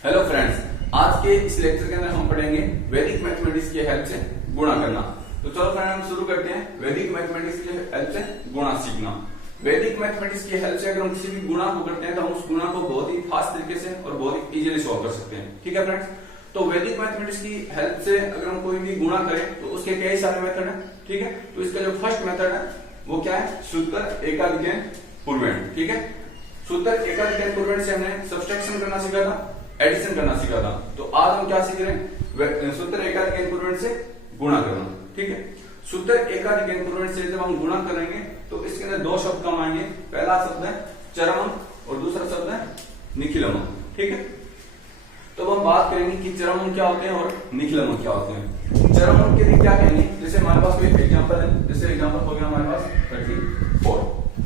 Hello friends, आज के इस लेक्चर के अंदर हम पढ़ेंगे वैदिक मैथमेटिक्स की हेल्प से गुणा करना। तो चलो फ्रेंड हम शुरू करते हैं वैदिक मैथमेटिक्स की हेल्प से गुणा सीखना। वैदिक मैथमेटिक्स की हेल्प से अगर हम किसी भी गुणा को करते हैं तो हम उस गुणा को बहुत ही फास्ट तरीके से और बहुत ही इजीली सॉल्व कर सकते हैं। ठीक है फ्रेंड्स, तो वैदिक मैथमेटिक्स की हेल्प से अगर हम कोई भी गुणा करें तो उसके कई सारे मेथड हैं। ठीक है, तो इसका जो फर्स्ट मेथड है वो क्या है? सूत्र एकाधिकरण पूर्वेण। ठीक है, सूत्र एकाधिकरण पूर्वेण से हमने सब्सट्रैक्शन करना सीखा था, एडिशन करना सीखा था। तो आज हम क्या सीख रहे हैं? सूत्र एकाधिकरण पूर्वेण से गुणा करना। ठीक है, सूत्र एकाधिकरण पूर्वेण से जब हम गुणा करेंगे तो इसके अंदर दो शब्द काम आएंगे। पहला शब्द है चरम और दूसरा शब्द है निखिलम। ठीक है, तो हम बात करेंगे कि चरम क्या होते हैं और निखिलम क्या होते हैं। चरम के लिए क्या कहेंगे? जैसे हमारे पास कोई एग्जांपल है, जैसे एग्जांपल हो गया हमारे पास 34।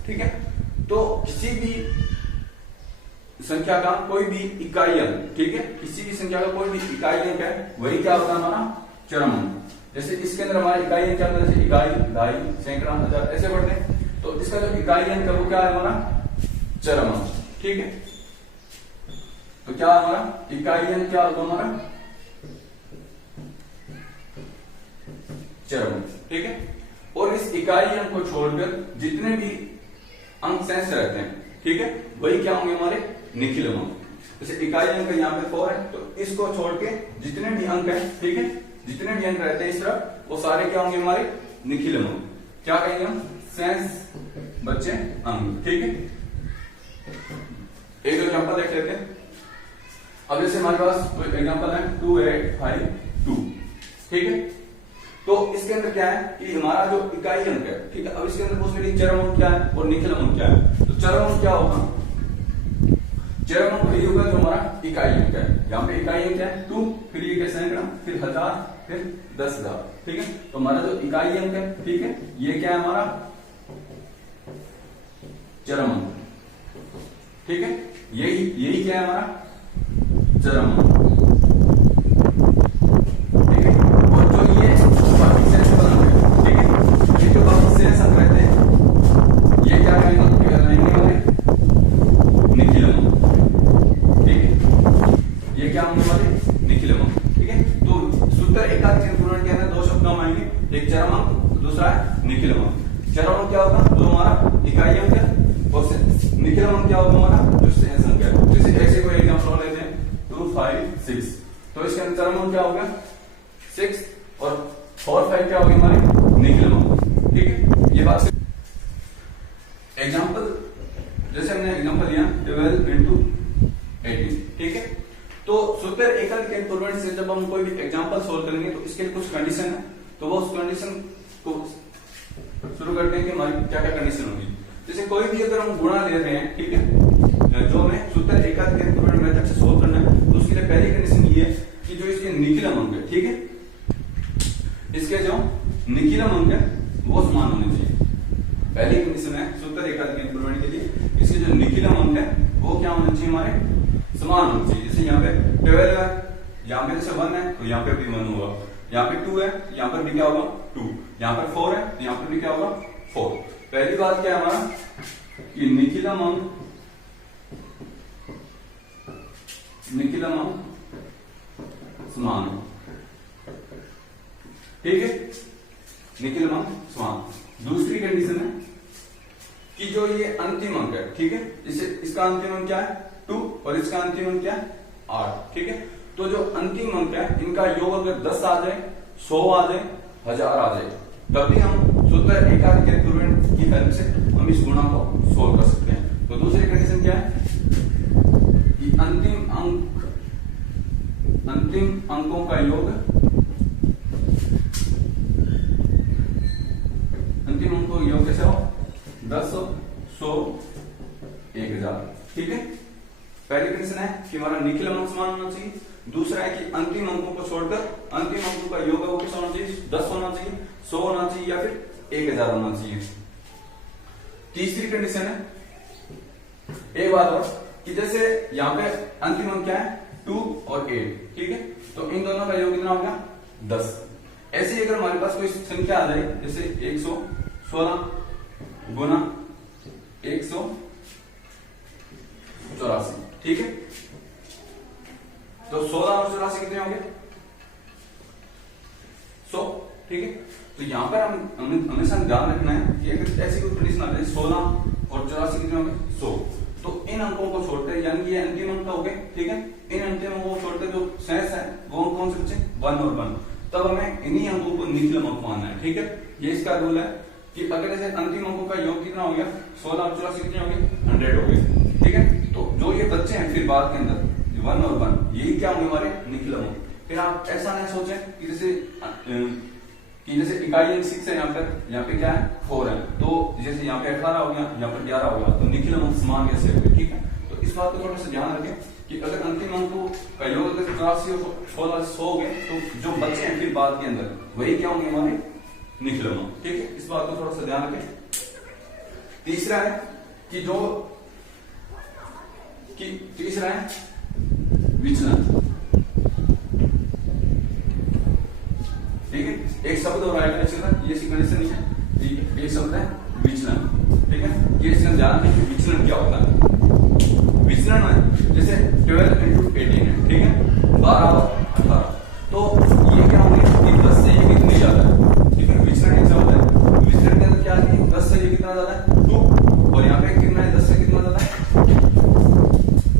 ठीक है, तो किसी भी संख्या का कोई भी इकाई अंक, ठीक है, किसी भी संख्या का कोई भी इकाई अंक है वही क्या होता है? हमारा चरम अंक। जैसे इसके अंदर हमारा इकाई अंक क्या होता है? जैसे इकाई, ढाई, सैकड़ा, हजार ऐसे बढ़ते हैं। तो इसका जो इकाई अंक है वो क्या है? हमारा चरम अंक। ठीक है, तो क्या हमारा इकाई अंक क्या होगा? हमारा चरम अंक। ठीक है, और इस इकाई अंक को छोड़कर जितने भी अंक शेष रहते हैं, ठीक है, वही क्या होंगे? हमारे निखिलम अंक। जैसे इकाई अंक यहाँ पे 4 है, तो इसको छोड़ के जितने भी अंक है, ठीक है, जितने भी अंक रहते हैं इस तरफ, वो सारे क्या होंगे? हमारे निखिलम अंक। क्या कहेंगे हम? शेष बचे अंक। ठीक है, एक एग्जांपल देख लेते हैं। अब जैसे हमारे पास कोई एग्जांपल है 2852। ठीक है, तो इसके अंदर क्या है कि हमारा जो इकाई अंक है, ठीक है, अब इसके अंदर पूछने के चरम अंक क्या है और निखिलम अंक क्या है। तो चरम अंक क्या होगा? चरम अंक ये होगा जो हमारा इकाई अंक है। यहाँ पे इकाई अंक है 2, फिर ये सैकड़ा, फिर 1000, फिर 10,000। ठीक है, तो हमारा जो इकाई अंक है, ठीक है, ये क्या है? हमारा चरम अंक। ठीक है, यही क्या है? हमारा चरम अंक। ठीक है, और जो ये बाकी शेष अंक है, ठीक है, ये जो बाकी शेष अंक रहते हैं ये क्या कहलाएंगे? हमारे निखिलम अंक। ठीक है, ये क्या होंगे? हमारे निखिलम अंक। ठीक है, तो सूत्र एकाधिकरण पूर्वेण के अंदर दो शब्द काम आएंगे, एक चरम अंक, दूसरा है निखिलम अंक। चरम अंक क्या होगा? जो हमारा इकाई अंक है, और निखिलम अंक क्या होगा? हमारा जो शेष अंक है। जैसे ऐसे कोई एग्जांपल और लेते हैं 256, तो इसके अंदर चरम अंक क्या होगा? 6, और 4, 5 क्या होगी? हमारे निखिलम अंक। ठीक है, ये बात एग्जांपल, जैसे हमने एग्जांपल लिया 12 into 18। ठीक है, तो सूत्र एकाधिकरण पूर्वेण से जब हम कोई भी एग्जांपल सोल्व करेंगे तो इसके लिए कुछ कंडीशन है, तो वो उस कंडीशन को शुरू करते हैं कि हमारी क्या क्या कंडीशन होगी। जैसे कोई भी अगर हम गुणा ले रहे हैं, ठीक है, जो हमें सूत्र एकाधिकरण पूर्वेण मेथड से सोल्व करना है, तो उसके लिए पहली कंडीशन ये है कि जो इसके निखिलम अंक है, ठीक है, इसके जो निखिलम अंक है वो समान होने चाहिए। पहली कंडीशन है सूत्र एकाधिकरण पूर्वेण के लिए, इसके जो निखिलम अंक है वो क्या होना चाहिए? हमारे समान होना चाहिए। जैसे यहाँ पे 12 है, यहाँ पे जैसे 1 है तो यहाँ पे भी 1 होगा, यहाँ पे 2 है, यहाँ पर भी क्या होगा? 2, यहाँ पर 4 है, यहाँ पर भी क्या होगा? 4। पहली बात क्या है हमारा कि निखिलम अंक समान। ठीक है, निखिलम अंक समान। दूसरी कंडीशन है कि जो ये अंतिम अंक है, ठीक है, जैसे इसका अंतिम अंक क्या है? 2, और इसका अंतिम अंक क्या है? 8। ठीक है, तो जो अंतिम अंक है इनका योग अगर 10 आ जाए, 100 आ जाए, 1000 आ जाए, तभी हम सूत्र एकाधिकरण पूर्वेण की हेल्प से हम इस गुणा को सोल्व कर सकते हैं। तो दूसरी कंडीशन क्या है कि अंतिम अंकों का योग, अंतिम अंकों का योग कैसे हो? 10, 100, 1000। ठीक है, पहली कंडीशन है कि हमारा निखिलम अंक समान होना चाहिए। दूसरा है कि अंतिम अंकों को छोड़कर अंतिम अंकों का योग वो कैसा होना चाहिए? 10 होना चाहिए, 100 होना चाहिए, या फिर 1000 होना चाहिए। तीसरी कंडीशन है, एक बात और, कि जैसे यहाँ पे अंतिम अंक क्या है? 2 और 8। ठीक है, तो इन दोनों का योग कितना होगा? 10। ऐसे ही अगर हमारे पास कोई संख्या आ जाए, जैसे 116 गुना 184। ठीक है, ऐसी कोई कंडीशन आ जाए 16 और 84 कितने होंगे 100, तो इन अंकों को छोड़ते यानी ये अंतिम अंक हो गए, ठीक है, इन अंतिम अंकों को छोड़ते जो शेष है वो कौन से बचे 1 और 1, तब हमें इन्हीं अंकों को निखिलम अंक मानना है, ठीक है। ये इसका रूल है कि अगर जैसे अंतिम अंकों का योग कितना हो गया 16 और 84 कितने हो गए 100 हो गए, ठीक है, तो जो ये बच्चे हैं फिर बाद के अंदर 1 और 1 यही क्या होंगे हमारे निखिलम अंक। फिर आप ऐसा नहीं सोचें कि जैसे इकाई 6 है यहाँ पे क्या है 4 है, तो जैसे यहाँ पे 18 हो गया यहाँ पर 11 हो गया, तो निखिलम अंक समान कैसे हो गए, ठीक है। तो इस बात को थोड़ा सा ध्यान रखें कि अगर अंतिम अंकों का योग अगर 84 और 16 100 हो गए तो जो बच्चे हैं फिर बाद के अंदर वही क्या होंगे हमारे निखिलम अंक, ठीक है। इस बात को थोड़ा सा ध्यान रखें। तीसरा है विचलन, ठीक है, एक शब्द और आएगा ये कंडीशन नहीं है, एक शब्द है विचलन, ठीक है। ये इसका ध्यान रखें विचलन क्या होता है। विचलन है जैसे 12 into 18 है, ठीक है, 12 और 18, तो ये क्या होंगे कि 10 से ये कितने ज्यादा है, ठीक है। विचलन एक शब्द है, विचलन के अंदर क्या है 10 से ये कितना ज्यादा है 2, और यहाँ पे कितना है 10 से कितना ज्यादा है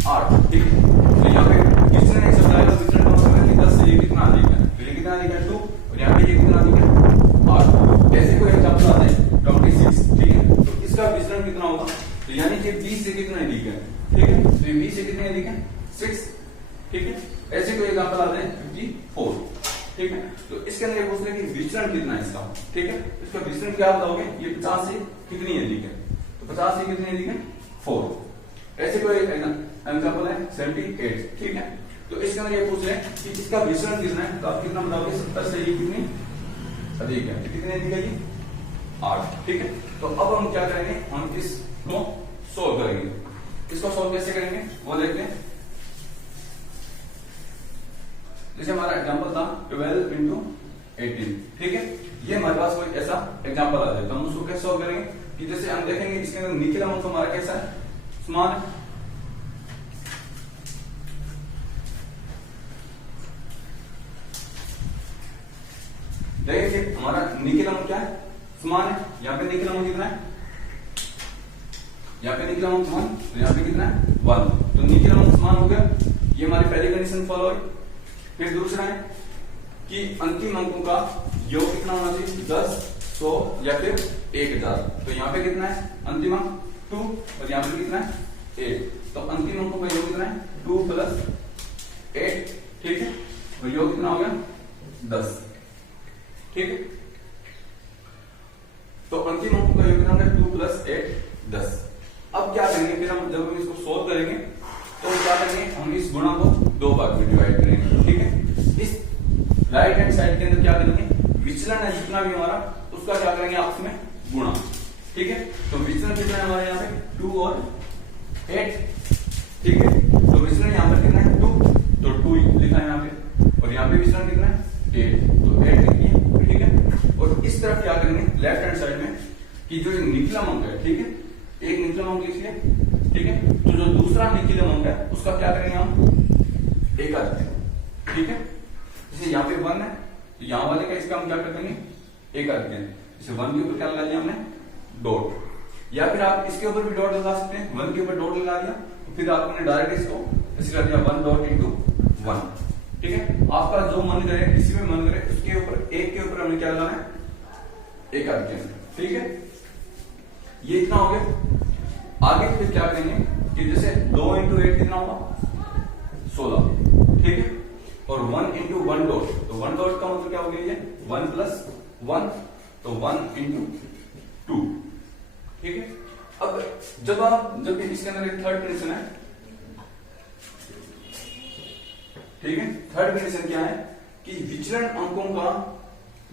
8, ठीक है। तो यहाँ पे विचलन एक शब्द आएगा, विचलन का मतलब है कि 10 से ये कितना अधिक है, तो ये कितना अधिक है 2, और यहाँ पे ये कितना अधिक है 8। ऐसे कोई एग्जांपल आता है 26, ठीक है, तो इसका विचलन कितना होगा, तो यानी कि 20 से कितना अधिक है, ठीक है, तो ये 20 से कितने अधिक है 6, ठीक है। ऐसे कोई एग्जांपल आते हैं 54, ठीक है। तो इसके अंदर ये पूछ रहे कि विचलन कितना है इसका, ठीक है, इसका विचलन क्या बताओगे, ये 50 से कितनी अधिक है, तो 50 से कितनी अधिक है 4। ऐसे कोई एग्जांपल है 78, ठीक है। तो इसके अंदर ये पूछ रहे हैं कि इसका विचलन कितना है, तो आप कितना बताओगे 70 से ये कितनी अधिक है, कितनी अधिक है ये 8, ठीक है। तो अब हम क्या करेंगे, हम इसको सोल्व करेंगे। इसको सोल्व कैसे करेंगे वो देखते हैं। जैसे हमारा एग्जांपल था 12 into 18, ठीक है, ये हमारे पास कोई ऐसा एग्जांपल आ जाए तो हम उसको कैसे सोल्व करेंगे कि जैसे हम देखेंगे इसके अंदर निखिलम अंक हमारा कैसा है समान है, देखिए हमारा निखिलम अंक क्या है समान है। यहाँ पे निखिलम अंक कितना है, यहाँ पे निखिलम अंक 1, तो यहाँ पे कितना है 1, तो निखिलम अंक समान हो गया, ये हमारी पहली कंडीशन फॉलो हुई। फिर दूसरा है कि अंतिम अंकों का योग कितना होना चाहिए 10, 100 या फिर 1000, तो यहाँ पे कितना है अंतिम अंक 2 और यहाँ पे कितना है 8, तो अंतिम अंकों का योग कितना है 2 + 8, ठीक है, और योग कितना हो गया 10, ठीक है। तो अंतिम अंकों का योग कितना होगा 2 + 8 10। अब क्या करेंगे, फिर हम जब हम इसको सोल्व करेंगे तो क्या करेंगे, हम इस गुणा को 2 भाग में डिवाइड करेंगे, ठीक है। इस राइट हैंड साइड के अंदर क्या करेंगे, विचलन है जितना भी हमारा उसका क्या करेंगे आपस में गुणा, ठीक है। तो विचलन कितना है हमारे यहाँ पे 2 और 8, ठीक है, तो विचलन यहाँ पर कितना है 2, तो 2 लिखा है यहाँ पे, और यहाँ पे विचलन कितना है 8, तो 8 लिखिए, ठीक है। और इस तरफ क्या करेंगे लेफ्ट हैंड साइड में कि जो निखिलम अंक है, ठीक है, एक निखिलम अंक लिख लिया, ठीक है, तो जो दूसरा निखिलम अंक है उसका क्या करेंगे हम एक करते हैं, ठीक है। जैसे यहाँ पे 1 है तो यहाँ वाले का इसका हम क्या कर देंगे एक करते हैं, जैसे 1 के ऊपर क्या लगा लिया हमने डॉट, या फिर आप इसके ऊपर भी डॉट लगा सकते हैं, 1 के ऊपर डॉट लगा दिया तो फिर आपने डायरेक्ट इसको ऐसे कर दिया 1 डॉट into 1, ठीक है। आपका जो मन करे किसी में मन करे उसके ऊपर एक के ऊपर हमें क्या लगाना है एक करते हैं, ठीक है। ये इतना हो गया। आगे फिर क्या करेंगे कि जैसे 2 into 8 कितना होगा 16, ठीक है, और 1 into 1 डॉट, तो 1 डॉट का मतलब क्या हो गया ये 1 + 1, तो 1 into 2, ठीक है। अब जब इसके अंदर एक थर्ड कंडीशन है, ठीक है, थर्ड कंडीशन क्या है कि विचलन अंकों का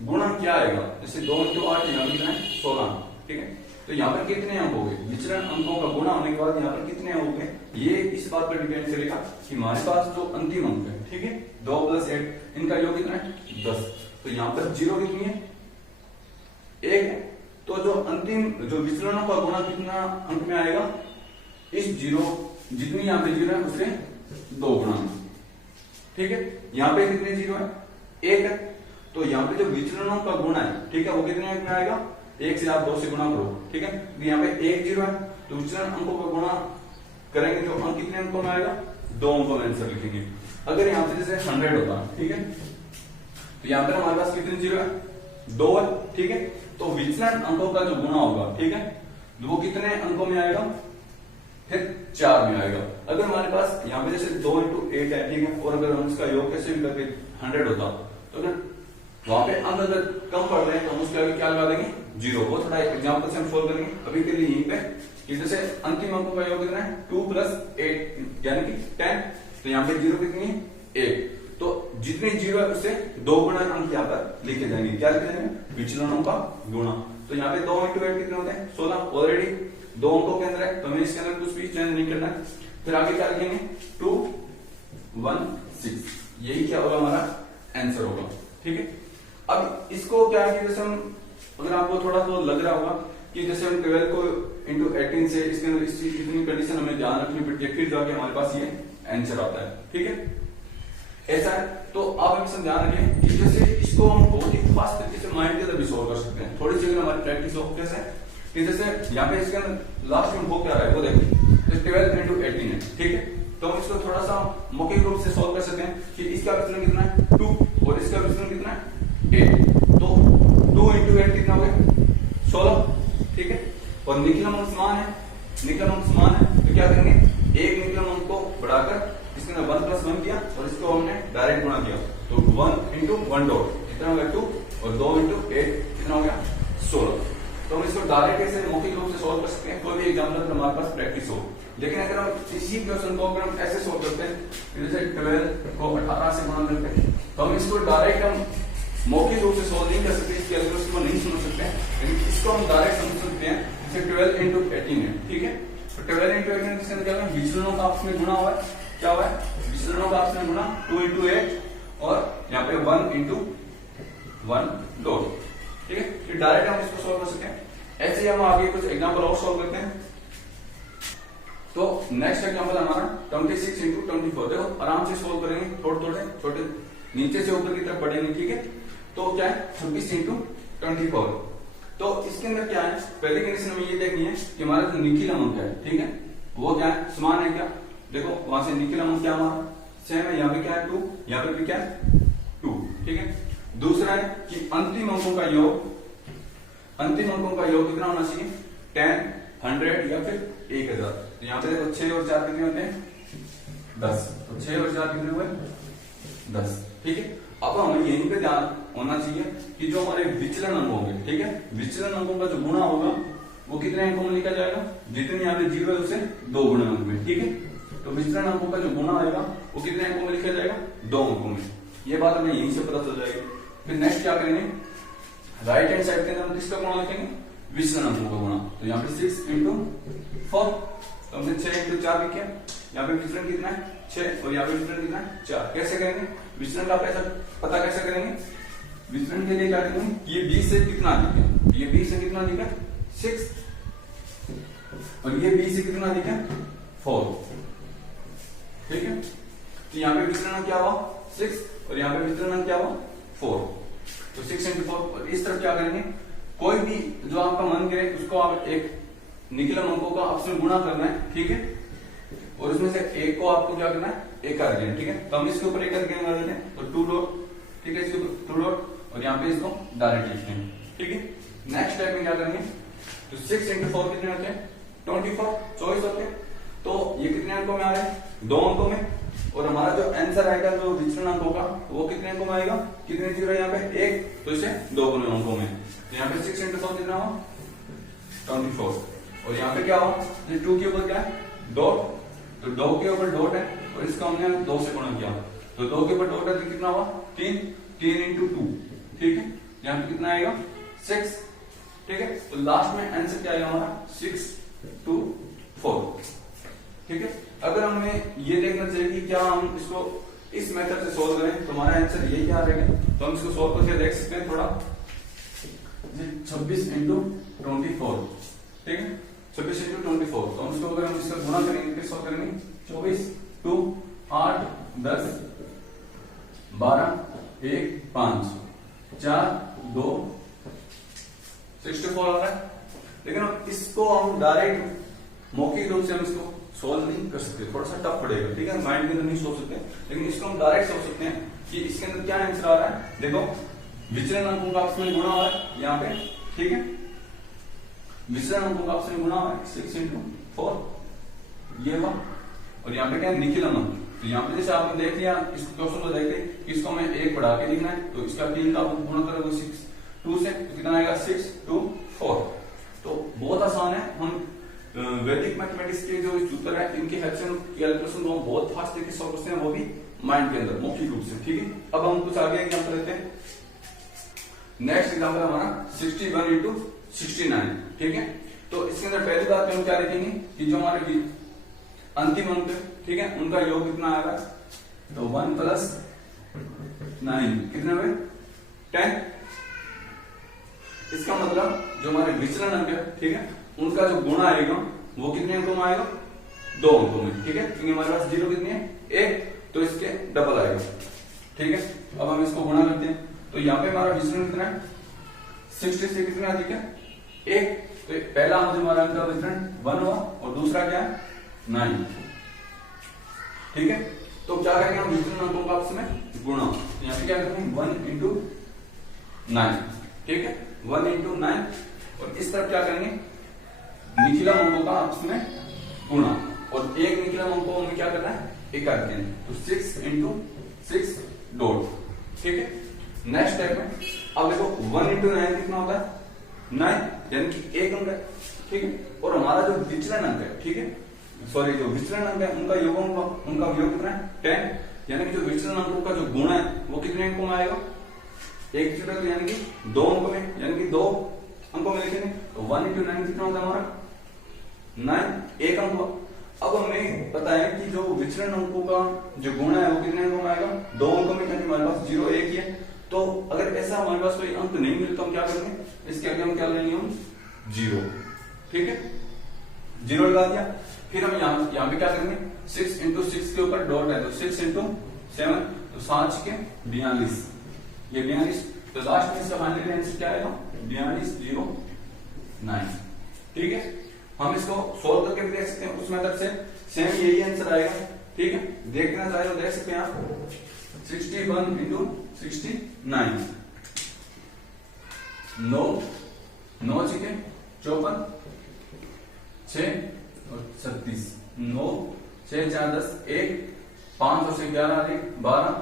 गुणा क्या आएगा, जैसे 2 into 8 यहाँ कितना है 16, ठीक है, तो यहाँ पर कितने अंक हो गए, विचलन अंकों का गुणा होने के बाद यहाँ पर कितने हो गए, ये इस बात पर डिपेंड करेगा कि हमारे पास जो अंतिम अंक है, ठीक है, 2 + 8 इनका योग कितना है 10, तो यहाँ पर 0 कितनी है 1 है, तो जो अंतिम जो विचलनों का गुणा कितना अंक में आएगा, इस 0 जितनी यहाँ पे 0 है उससे 2 गुणा, ठीक है। यहाँ पे कितने 0 है 1 है, तो यहाँ पे जो विचलनों का गुणा है, ठीक है, वो कितने अंक में आएगा एक से आप 2 से गुणा करो, ठीक है। तो यहाँ पे 1 0 है, तो विचलन अंकों का गुणा करेंगे तो अंक कितने अंकों में आएगा, 2 अंकों में आंसर लिखेंगे। अगर यहाँ पे जैसे 100 होता, ठीक है, तो यहाँ पे हमारे पास कितने जीरो है, 2 है, ठीक है। तो विचलन अंकों का जो गुणा होगा, ठीक है, वो कितने अंकों में आएगा, फिर 4 में आएगा। अगर हमारे पास यहाँ पे जैसे 2 × 8 है, ठीक है, और अगर हम इसका योग कैसे भी करके 100 होता, तो अगर वहां पे अंक अगर कम पड़ रहे हैं तो हम उसके आगे क्या लगा देंगे, 0। वो थोड़ा एग्जाम्पल से हम सोल्व करेंगे। अभी के लिए यहीं पे कि जैसे अंतिम अंकों का योग कितना है, 2 + 8 यानी कि 10, तो यहाँ पे 0 कितनी है, 1। तो जितने 0 है उससे 2 गुना अंक यहाँ पर लिखे जाएंगे। क्या लिखे जाएंगे, विचलनों का गुणा। तो यहाँ पे 2 × 8 कितने होते हैं, 16। ऑलरेडी 2 अंकों के अंदर है, तो हमें इसके अंदर कुछ भी चेंज नहीं करना है। फिर आगे क्या लिखेंगे, 2 1 6, यही क्या होगा, हमारा आंसर होगा, ठीक है। अब इसको क्या है कि जैसे हम, अगर आपको थोड़ा तो लग रहा होगा कि जैसे हम 12 को × 18 से इसके अंदर इस चीज इतनी कंडीशन हमें ध्यान रखनी पड़ती है, फिर जाके हमारे पास ये आंसर आता है, ठीक है, ऐसा है। तो आप हमेशा ध्यान रखें कि जैसे इसको हम बहुत ही फास्ट तरीके से माइंड के अंदर भी सोल्व कर सकते हैं। थोड़ी सी अगर हमारी प्रैक्टिस हो, कैसे कि जैसे यहाँ पे इसके अंदर लास्ट में हो क्या रहा है वो देखिए, तो 12 × 18 है, ठीक है। तो हम इसको थोड़ा सा मौखिक रूप से सोल्व कर सकते हैं कि इसका विचलन कितना है, 2, और इसका विचलन कितना है, 8। तो 2 × 8 कितना हो गया, 16, ठीक है। और निकलम अंक समान है, निकलम अंक समान है, तो क्या करेंगे, एक निकलम अंक को बढ़ाकर इसके अंदर 1 + 1 किया और इसको हमने डायरेक्ट गुणा किया, तो 1 × 1 डॉट कितना हो गया, 2, और 2 × 8 कितना हो गया, 16। तो हम इसको डायरेक्ट ऐसे मौखिक रूप से सोल्व कर सकते हैं, कोई भी एग्जाम्पल अगर हमारे पास प्रैक्टिस हो। लेकिन अगर हम इसी क्वेश्चन को अगर हम ऐसे सोल्व करते हैं, जैसे 12 को 18 से गुणा करते हैं, तो हम इसको डायरेक्ट हम मौखिक रूप से सोल्व नहीं कर सकते, इसके एल्गोरिथम को नहीं समझ सकते हैं, लेकिन इसको हम डायरेक्ट समझ सकते हैं। जैसे 12 × 18 है, ठीक है, तो 12 × 18 किसके अंदर क्या है, विचलनों का आपस में गुणा हुआ है, क्या हुआ है, विचलनों का आपस में गुणा, 2 × 8 और यहाँ पे 1 × 1 डॉट, ठीक है। फिर डायरेक्ट हम इसको सोल्व कर सकते हैं। ऐसे ही हम आगे कुछ एग्जांपल और सोल्व करते हैं। तो नेक्स्ट एग्जांपल हमारा 26 × 24। देखो आराम से सोल्व करेंगे, थोड़े छोटे नीचे से ऊपर की तरफ बढ़ेंगे, ठीक है। तो क्या है, 26 × 24। तो इसके अंदर क्या है, पहली कंडीशन हमें ये देखनी है कि हमारा जो निकलम अंक है, ठीक है, वो क्या है, समान है क्या। देखो वहां से निकलम अंक क्या हमारा सेम है, यहाँ पे क्या है 2, यहाँ पे भी क्या है 2, ठीक है। दूसरा है कि अंतिम अंकों का योग, अंतिम अंकों का योग कितना होना चाहिए, 10, 100 या फिर 1000। तो यहाँ पे देखो 6 और 4 कितने होते हैं, 10। तो 6 और 4 कितने हुए, 10, ठीक है। अब हमें यहीं पे ध्यान होना चाहिए कि जो हमारे विचलन अंक होंगे, ठीक है, विचलन अंकों का जो गुणा होगा वो कितने अंकों में लिखा जाएगा, जितने यहाँ पे 0 है उसे 2 गुना अंक में, ठीक है। तो विचलन अंकों का जो गुणा आएगा वो कितने अंकों में लिखा जाएगा, 2 अंकों में। ये बात हमें यहीं से पता चल जाएगी। फिर नेक्स्ट क्या करेंगे, राइट हैंड साइड के अंदर हम किसका गुणा लिखेंगे, विचलन अंकों का गुणा। तो यहाँ पे 6 × 4, तो हमने 6 × 4 लिखा। यहाँ पे विचलन कितना है, 6, और यहाँ पे विचलन कितना है, 4। कैसे करेंगे विचलन का पता कैसे करेंगे, विचलन के लिए क्या करेंगे, ये 20 से कितना अधिक है, ये 20 से कितना अधिक है, 6, और ये 20 से कितना अधिक है, 4, ठीक है। तो यहाँ पे विचलन क्या हुआ, 6, और यहाँ पे विचलन क्या हुआ, 4। तो 6 × 4। और इस तरफ क्या करेंगे, कोई भी जो आपका मन करे उसको आप एक निकलम अंकों का आपस में गुणा करना है, ठीक है, और उसमें से एक को आपको क्या करना है, एक कर देना, ठीक है। तो हम इसके ऊपर एक कर देने वाले हैं, तो 2 डॉट, ठीक है, इसके ऊपर 2 डॉट, और यहाँ पे इसको डायरेक्ट लिखते हैं, ठीक है। नेक्स्ट स्टेप में क्या करेंगे, तो 6 × 4 कितने होते हैं, 24 होते हैं। तो ये कितने अंकों में आ रहे हैं, 2 अंकों में। और हमारा जो आंसर आएगा जो विचलन अंकों का वो कितने अंकों में आएगा, कितने 0 यहाँ पे 1, तो इसे 2 गुने अंकों में। तो यहाँ पे 6 × 4 कितना हुआ, 24। और यहाँ पे क्या हुआ, 2 के ऊपर क्या है, डॉट, तो 2 के ऊपर डॉट है और इसका हमने 2 से गुणा किया, तो 2 के ऊपर डॉट है, तो कितना हुआ, 3 × 2, ठीक है। यहाँ पे कितना आएगा, 6, ठीक है। तो लास्ट में आंसर क्या आएगा हमारा, 6 2 4, ठीक है। अगर हमें ये देखना चाहिए कि क्या हम इसको इस मेथड से सोल्व करें तो हमारा आंसर यही क्या रहेगा, तो हम इसको सोल्व करके देख सकते हैं थोड़ा। 26 × 24, ठीक है, 26 × 24। तो हम इसको अगर हम इसका गुणा करेंगे कैसे सोल्व करेंगे, 24 2 8 10 12 1 5 4 2 64 इसको हम डायरेक्ट मौखिक रूप से हम इसको सोल्व नहीं कर सकते, थोड़ा सा टफ पड़ेगा, ठीक है, माइंड के अंदर नहीं सोच सकते, लेकिन इसको हम डायरेक्ट सोच सकते हैं कि इसके अंदर क्या आंसर आ रहा है। देखो विचलन अंकों का आपस में गुणा हो रहा है यहाँ पे, ठीक है, विचलन अंकों का आपस में गुणा हो रहा है 6 into 4 ये हुआ, और यहाँ पे क्या है निखिलम अंक। तो यहाँ पे जैसे आपने देख लिया इस क्वेश्चन को देख लिया, इसको हमें 1 बढ़ा के लिखना है, तो इसका 3 का गुणा करोगे 6 2 से, तो कितना आएगा 6 2 4। तो बहुत आसान है, हम वैदिक मैथमेटिक्स के जो सूत्र है इनके हेल्प से कैलकुलेशन को बहुत फास्ट तरीके से सॉल्व करते हैं, वो भी माइंड के अंदर मौखिक रूप से, ठीक है। अब हम कुछ आगे एग्जांपल लेते हैं। नेक्स्ट एग्जांपल हमारा 61 into 69, ठीक है। तो इसके अंदर पहली बात हम क्या लिखेंगे कि जो हमारे अंतिम अंक, ठीक है, उनका योग कितना आएगा, तो 1 + 9 कितने हुए 10। इसका मतलब जो हमारे विचलन अंक है, ठीक है, उनका जो गुणा आएगा वो कितने अंकों में आएगा, 2 अंकों में, ठीक है, क्योंकि हमारे पास 0 कितनी है 1, तो इसके डबल आएगा, ठीक है। अब हम इसको गुणा करते हैं, तो यहाँ पे हमारा विचलन कितना है 60 से कितना अधिक है 1, तो पहला हमारा अंक का विचलन 1 हुआ, और दूसरा क्या है 9, ठीक है। तो क्या करेंगे हम विचलन अंकों का आपस में गुणा, यहाँ पे क्या करेंगे 1 into 9, ठीक है, 1 into 9, और इस तरफ क्या करेंगे निखिलम अंकों का आपस में गुणा, और एक निखिलम अंकों में क्या करना है एक करते हैं, तो 6 into 6 डॉट, ठीक है। नेक्स्ट स्टेप में अब देखो 1 into 9 कितना होता है 9, यानी कि एक अंक है, ठीक है, और हमारा जो विचलन अंक है, ठीक है, सॉरी जो विचलन अंक है उनका योग कितना है 10, यानी कि जो विचलन अंकों का जो गुणा है वो कितने अंकों में आएगा, एक चित्र, यानी कि 2 अंकों में, यानी कि 2 अंकों में लिखेंगे, तो 1 into 9 कितना होता है हमारा 9, एक अंक हुआ। अब हमें पता है कि जो विचलन अंकों का जो गुणा है वो कितने अंकों में आएगा 2 अंकों में, क्योंकि हमारे पास 0 1 ही है। तो अगर ऐसा हमारे पास कोई अंक नहीं मिले तो हम क्या करेंगे, इसके आगे हम क्या लेंगे हम 0, ठीक है, 0 लगा दिया। फिर हम यहाँ पे क्या करेंगे 6 into 6 के ऊपर डॉट है, तो 6 into 7, तो 7 के 42, ये 42, तो लास्ट में इसका फाइनल आंसर क्या आएगा 4209, ठीक है। हम इसको सोल्व करके भी देख सकते हैं उस मेथड से, सेम यही आंसर आएगा, ठीक है। देखना चाहे तो देख सकते हैं आप 61 into 69, 9 9 छके 54, 6 और 36, 9 6 4 10 1, 5 और 6 11 12,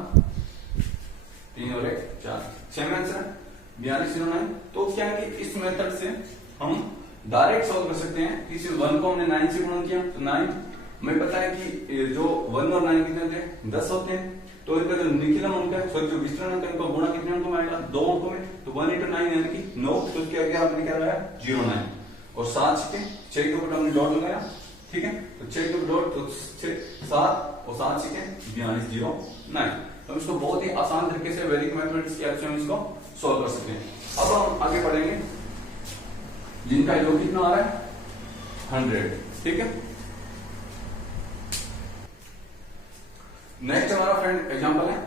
3 और 1 4, 6 में आंसर है 4209। तो क्या है कि इस मेथड से हम डायरेक्ट सॉल्व कर सकते हैं। किसी 1 को हमने 9 से गुणा किया तो 9, हमें पता है कि जो 1 और 9 कितने होते हैं 10 होते हैं, तो इनका जो निखिलम अंक है, सॉरी जो विचलन अंक है, इनका गुणा कितने अंकों में आएगा 2 अंकों में, तो 1 into 9 यानी कि 9, तो उसके आगे आपने क्या लगाया 09, और 7 के 6 के ऊपर हमने डॉट लगाया, ठीक है, तो 6 के डॉट, तो 7 और 7 के 4209। तो इसको बहुत ही आसान तरीके से वैदिक मैथमेटिक्स की हेल्प से हम इसको सॉल्व कर सकते हैं। अब हम आगे पढ़ेंगे जिनका योग कितना आ रहा है 100, ठीक है। नेक्स्ट हमारा फ्रेंड एग्जांपल है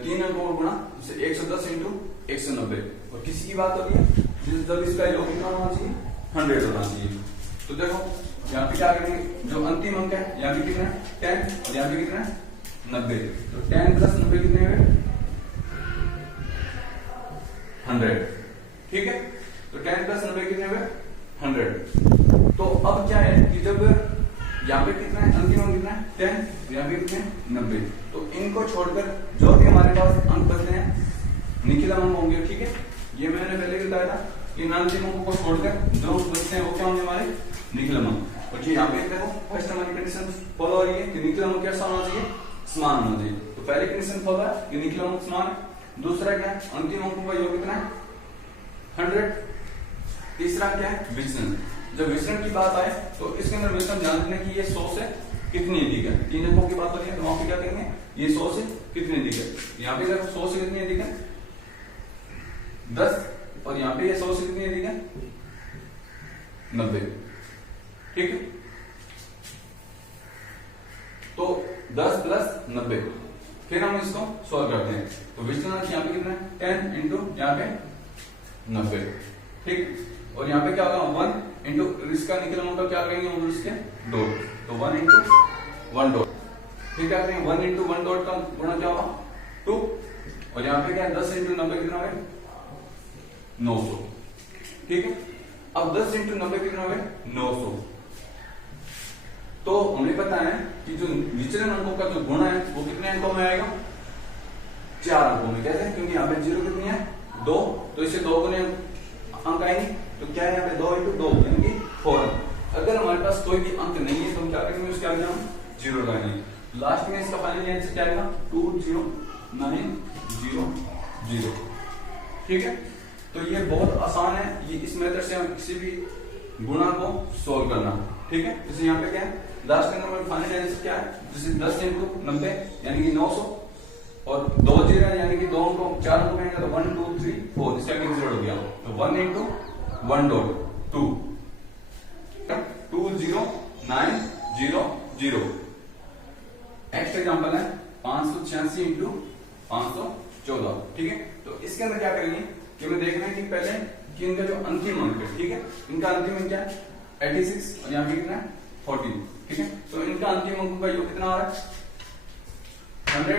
3 अंकों का गुणा, जैसे 110 into 190, और किसी की बात हो रही है जब इसका योग कितना होना चाहिए 100 होना चाहिए। तो देखो यहाँ पे क्या करेंगे, जो अंतिम अंक है यहाँ पे कितना है 10, और यहाँ पे कितना है 90, तो 10 + 90 कितने हुए 100, ठीक है, तो 10 + 90 कितने हुए 100। तो अब क्या है कि जब यहाँ पे कितना है अंतिम अंक कितना है 10, यहाँ पे कितने 90, तो इनको छोड़कर जो भी हमारे पास अंक बचते हैं निखिलम अंक होंगे, ठीक है। ये मैंने पहले भी बताया था कि अंतिम अंकों को छोड़कर जो बचते हैं वो क्या होंगे हमारे निखिलम अंक। और यहाँ पे देखो फर्स्ट हमारी कंडीशन फॉलो हो रही है कि निखिलम अंक कैसा होना चाहिए समान होना चाहिए। तो पहली कंडीशन फॉलो है कि निखिलम अंक समान है। दूसरा क्या है अंतिम अंकों का योग कितना है 100। तीसरा क्या है विचलन। जब विचलन की बात आए तो इसके अंदर विचलन जानते हैं कि ये 100 से कितनी अधिक है। 3 अंकों की बात हो रही है तो वहां पे क्या करेंगे ये 100 से कितनी अधिक है। यहाँ पे देखो 100 से कितनी अधिक है 10, और यहाँ पे ये 100 से कितनी अधिक है 90, ठीक है। तो 10 + 90, फिर हम इसको सॉल्व करते हैं। तो विचलन यहाँ पे कितना है 10 × यहाँ पे 90, ठीक। और यहाँ पे क्या होगा 1 इंटू इसका निकल अमाउंट का क्या करेंगे हम इसके डॉट, तो 1 इंटू 1 डॉट, फिर क्या करेंगे 1 इंटू 1 डॉट का गुणा क्या होगा 2, और यहाँ पे क्या है 10 इंटू 90 कितना है 900, ठीक है। अब 10 इंटू 90 कितना है 900, तो हमें पता है कि जो विचलन अंकों का जो गुणा है वो कितने अंकों में आएगा 4 अंकों में। कैसे, क्योंकि यहाँ पे 0 कितनी है 2, तो इससे 2 गुने अंक आएंगे, तो क्या है यहाँ पे 2 इंटू 2 यानी कि 4 अंक। अगर हमारे पास कोई भी अंक नहीं है तो हम क्या करेंगे उसके आगे हम 0 लगाएंगे, लास्ट में इसका फाइनल आंसर क्या आएगा 20900, ठीक है। तो ये बहुत आसान है, ये इस मेथड से हम किसी भी गुणा को सोल्व करना, ठीक है। जैसे यहाँ पे क्या है लास्ट नंबर फाइनल आंसर क्या है, जैसे 10 इंटू 90 यानी कि 900, और 2 जीरो यानी कि 2 अंकों 4 अंकों में तो 1 2 3 4 इसका कैंसिल हो गया, तो 1 इंटू 1 डॉट 2 20900। नेक्स्ट एग्जांपल है 586 इंटू 514, ठीक है। तो इसके अंदर क्या करेंगे कि हमें देखना है कि पहले कि इनका जो अंतिम अंक है, ठीक है, इनका अंतिम अंक क्या है 86 और यहाँ पे कितना है 14, ठीक है। तो इनका अंतिम अंकों का योग कितना आ रहा है 100।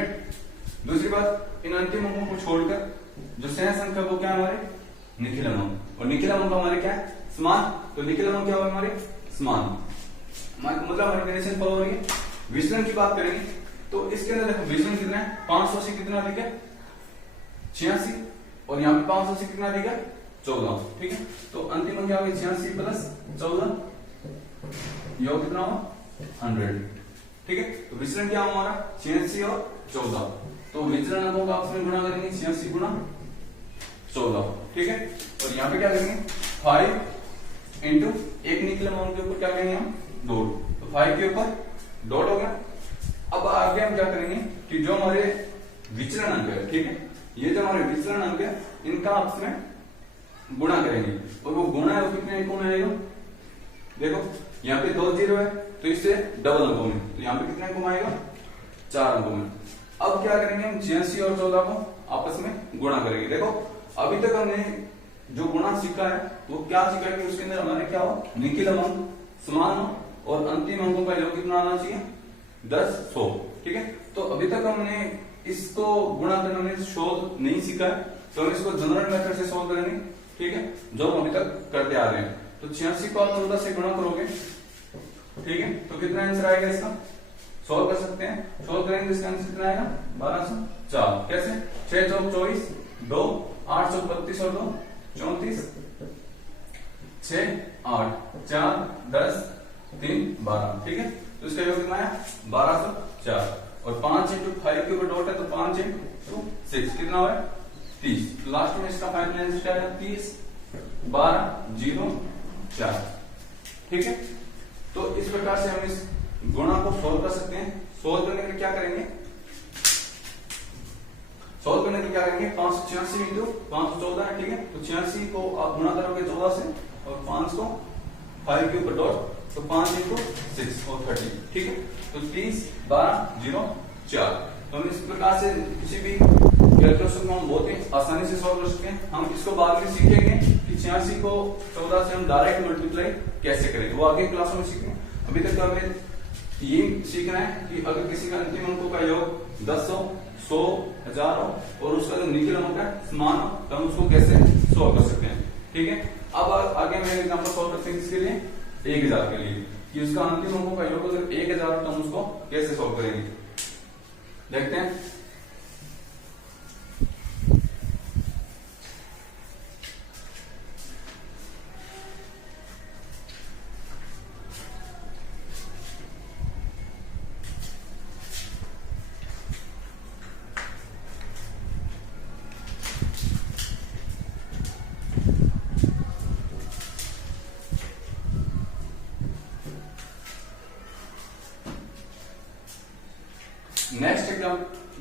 दूसरी बात, इन अंतिम अंकों को छोड़कर जो शेष अंक है वो क्या है हमारे निखिल अंक, और निखिल अंक हमारे क्या है समान, तो निखिल अंक क्या होगा हमारे समान, मतलब हमारी कंडीशन फॉलो हो रही है। विचलन की बात करेंगे तो इसके अंदर देखो विचलन कितना है 500 से कितना अधिक है 86, और यहाँ पे 500 से कितना अधिक है 14, ठीक है। तो अंतिम अंक क्या होगा 86 प्लस 14, योग कितना होगा 100, ठीक है। तो विचलन क्या होगा हमारा 86 और 14, तो विचलन अंकों का आपस में गुणा करेंगे 86 गुणा 14, ठीक है। और यहाँ पे क्या करेंगे 5 इंटू एक निकले अमाउंट के ऊपर क्या करेंगे हम डॉट, तो 5 के ऊपर डॉट हो गया। अब आगे हम क्या करेंगे कि जो हमारे विचलन अंक है, ठीक है, ये जो हमारे विचलन अंक है इनका आपस में गुणा करेंगे, और वो गुणा है वो कितने अंकों में आएगा, देखो यहाँ पे 2 जीरो है तो इससे डबल अंकों में, तो यहाँ पे कितने अंकों में आएगा 4 अंकों में। अब क्या करेंगे हम 86 और 14 को आपस में गुणा करेंगे। देखो अभी तक हमने जो गुणा सीखा है वो क्या सीखा है कि उसके अंदर हमारे क्या हो निखिल अंक समान हो, और अंतिम अंकों का योग कितना आना चाहिए 10 100, ठीक है। तो अभी तक हमने इसको गुणा करना में सोल्व नहीं सीखा है, तो हम इसको जनरल मेथड से सोल्व करेंगे, ठीक है, जो हम अभी तक करते आ रहे हैं। तो 86 को आप 14 से गुणा करोगे, ठीक है, तो कितना आंसर आएगा इसका सोल्व कर सकते हैं, सोल्व करेंगे तो इसका आंसर कितना आएगा 1204। कैसे 6 चौक 24, 2 8 चौक 32 और 2 34, 6 8 4 10 3 12, ठीक है। तो इसका योग कितना है 1204, और 5 इंटू 5 के ऊपर डॉट है तो 5 इंटू 6 कितना हुआ 30, तो लास्ट में इसका फाइनल आंसर क्या है 30 12 0 4, ठीक है। तो इस प्रकार से हम इस गुणा को सोल्व कर सकते हैं। सोल्व करने के लिए क्या करेंगे, सोल्व करने के लिए क्या करेंगे 586 इंटू 514 है, ठीक है, तो 86 को आप गुणा करोगे 14 से, और 5 को 5 के ऊपर डॉट, तो 5 इंटू 6 और 30, ठीक है। तो 30 12 0 4। तो हम इस प्रकार से किसी भी कैलकुलेशन को हम बहुत ही आसानी से सॉल्व कर सकते हैं। हम इसको बाद में सीखेंगे कि 86 को 14 से हम डायरेक्ट मल्टीप्लाई कैसे करें, वो आगे क्लासों में सीखेंगे। अभी तक तो हमें ये सीखना है कि अगर किसी का अंतिम अंकों का योग 10 हो 100 1000 हो और उसका जो निखिल अंक है समान हो, तो हम उसको कैसे सॉल्व कर सकते हैं, ठीक है। अब आगे मैं एग्जांपल सॉल्व करते हैं किसके लिए 1000 के लिए, कि उसका अंतिम अंकों का योग अगर 1000 हो तो हम उसको कैसे सॉल्व करेंगे, देखते हैं।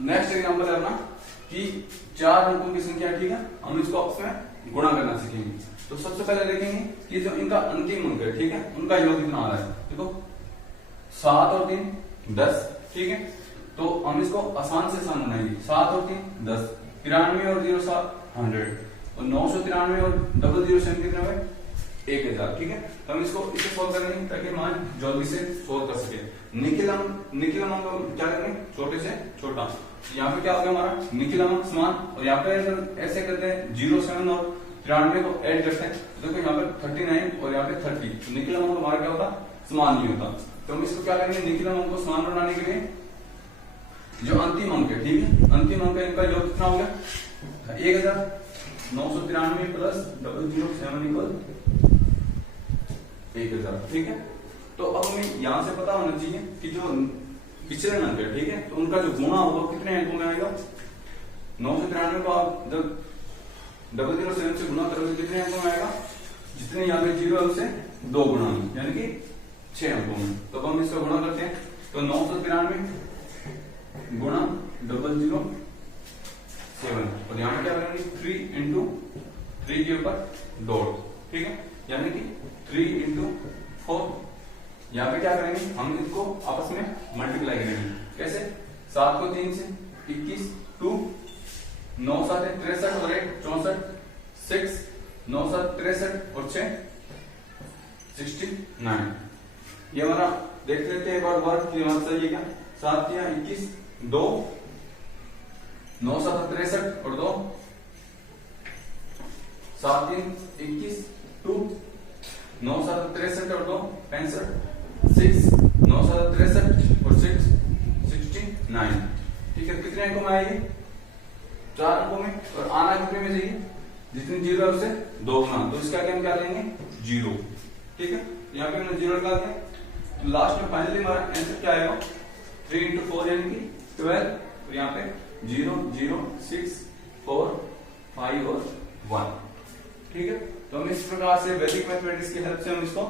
नेक्स्ट एग्जांपल है अपना कि 4 अंकों की संख्या, ठीक है, हम इसको आपस में गुणा करना सीखेंगे। तो सबसे पहले देखेंगे कि जो इनका अंतिम अंक है, ठीक है, उनका योग कितना आ रहा है। देखो 7 और 3 10, ठीक है, तो हम इसको आसान से आसान बनाएंगे। 7 और 3 10, 93 और 0 7 100, और 993 और 007 कितना है 1000। ठीक है, तो हम इसको इसे सोल्व करेंगे ताकि मान जल्दी से सोल्व कर सके। निखिल अंक क्या करेंगे, छोटे से छोटा। यहाँ पे क्या होगा हमारा निखिल अंक समान, और यहाँ पे अगर ऐसे करते हैं 0, 7 और 93 को ऐड करते हैं, देखो यहाँ पे 39 और यहाँ पे 30, तो निखिल अंक हमारा क्या होता, समान नहीं होता। तो हम इसको क्या करेंगे, निखिल अंक को समान बनाने के लिए जो अंतिम अंक है, ठीक है, अंतिम अंक इनका योग कितना हो गया 1993 प्लस 007 इक्वल 1000। ठीक है, तो अब हमें यहां से पता होना चाहिए कि जो पिछले अंक है, ठीक है, तो उनका जो गुणा होगा कितने अंकों में आएगा। 993 को आप जब 007 से गुणा करोगे कितने अंकों में आएगा, जितने यहाँ पे 0 है उससे 2 गुणा में, यानी कि 6 अंकों में। तो अब हम इसका गुणा करते हैं, तो 993 गुणा 007, और यहाँ पे क्या करेंगे 3 इंटू 3 के ऊपर डॉट, ठीक है, यानी कि 3 इंटू 4। यहाँ पे क्या करेंगे, हम इसको आपस में मल्टीप्लाई करेंगे। कैसे, 7 को 3 से 21, 2 9 7 63 और 1 64, 6 9 7 63 और 6 69। ये हमारा देख लेते हैं एक बार वर्क की बात सही है क्या। 7 या 21, 2 9 7 63 और 2 7 3 21, 2 9 7 63 और 2 65, 6 9 7 63 और 6 69। ठीक है, कितने अंकों में आएगी, 4 अंकों में, और आना कितने में चाहिए, जितनी 0 है उससे 2 गुना, तो इसका हम क्या लेंगे 0। ठीक है, यहाँ पे हमने 0 लगा दिया, तो लास्ट में फाइनली हमारा आंसर क्या आएगा 3 इंटू 4 यानी कि 12, और यहाँ पे 0 0 6 4 5 और 1। ठीक है, तो हम इस प्रकार से वैदिक मैथमेटिक्स की हेल्प से हम इसको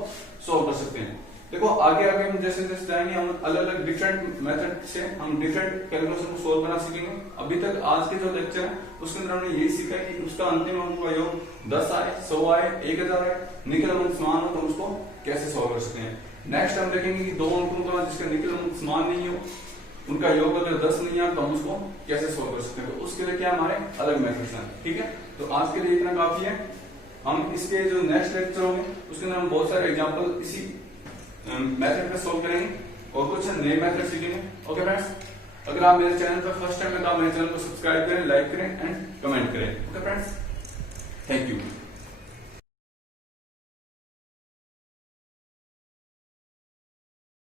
सोल्व कर सकते हैं। देखो आगे आगे हम जैसे जैसे जाएंगे हम अलग अलग डिफरेंट मेथड से हम डिफरेंट कैलकुलेशन को सोल्व करना सीखेंगे। अभी तक आज के जो लेक्चर है उसके अंदर हमने यही सीखा कि उसका अंतिम अंक का योग 10 आए, 100 आए, 1000 आए, निकल अंक समान हो तो उसको कैसे सोल्व कर सकते हैं। नेक्स्ट हम देखेंगे कि 2 अंकों का जिसका निकल अंक समान नहीं हो, उनका योग अगर 10 नहीं है तो हम उसको कैसे सोल्व कर सकते हैं, तो उसके लिए क्या हमारे अलग मेथड्स हैं। ठीक है, तो आज के लिए इतना काफी है। हम इसके जो नेक्स्ट लेक्चर होंगे उसके अंदर हम बहुत सारे एग्जांपल इसी मेथड पे सोल्व करेंगे और कुछ नए मेथड सीखेंगे। ओके फ्रेंड्स, अगर आप मेरे चैनल पर फर्स्ट टाइम है तो आप मेरे चैनल को सब्सक्राइब करें, लाइक करें एंड कमेंट करें। Okay friends, thank you.